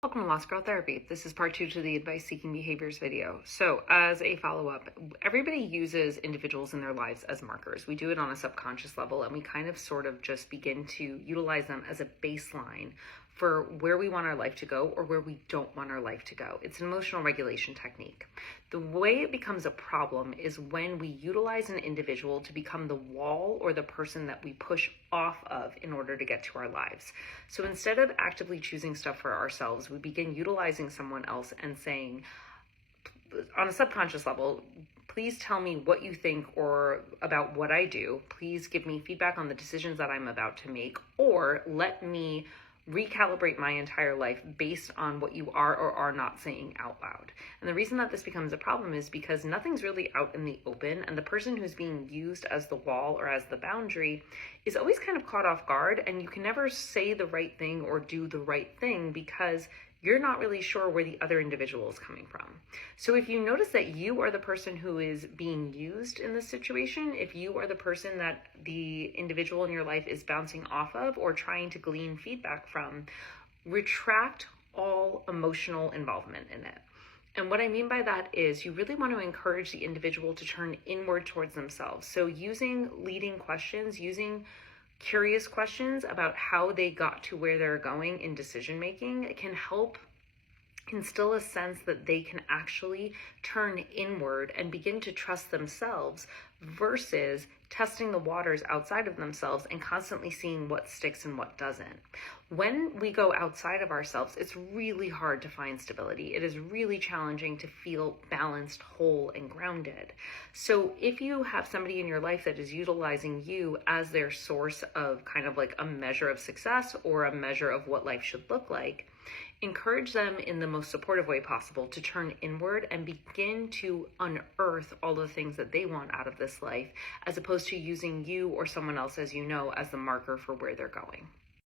Welcome to Lost Girl Therapy. This is part 2 to the advice seeking behaviors video. So as a follow-up, everybody uses individuals in their lives as markers. We do it on a subconscious level, and we kind of sort of just begin to utilize them as a baseline for where we want our life to go or where we don't want our life to go. It's an emotional regulation technique. The way it becomes a problem is when we utilize an individual to become the wall or the person that we push off of in order to get to our lives. So instead of actively choosing stuff for ourselves, we begin utilizing someone else and saying, on a subconscious level, please tell me what you think or about what I do. Please give me feedback on the decisions that I'm about to make, or let me recalibrate my entire life based on what you are or are not saying out loud. And the reason that this becomes a problem is because nothing's really out in the open, and the person who's being used as the wall or as the boundary is always kind of caught off guard, and you can never say the right thing or do the right thing because you're not really sure where the other individual is coming from. So if you notice that you are the person who is being used in this situation, if you are the person that the individual in your life is bouncing off of or trying to glean feedback from, retract all emotional involvement in it. And what I mean by that is you really want to encourage the individual to turn inward towards themselves. So using leading questions, using curious questions about how they got to where they're going in decision making can help instill a sense that they can actually turn inward and begin to trust themselves versus testing the waters outside of themselves and constantly seeing what sticks and what doesn't. When we go outside of ourselves, it's really hard to find stability. It is really challenging to feel balanced, whole, and grounded. So if you have somebody in your life that is utilizing you as their source of kind of like a measure of success or a measure of what life should look like, encourage them in the most supportive way possible to turn inward and begin to unearth all the things that they want out of this life, as opposed to using you or someone else, as you know, as the marker for where they're going.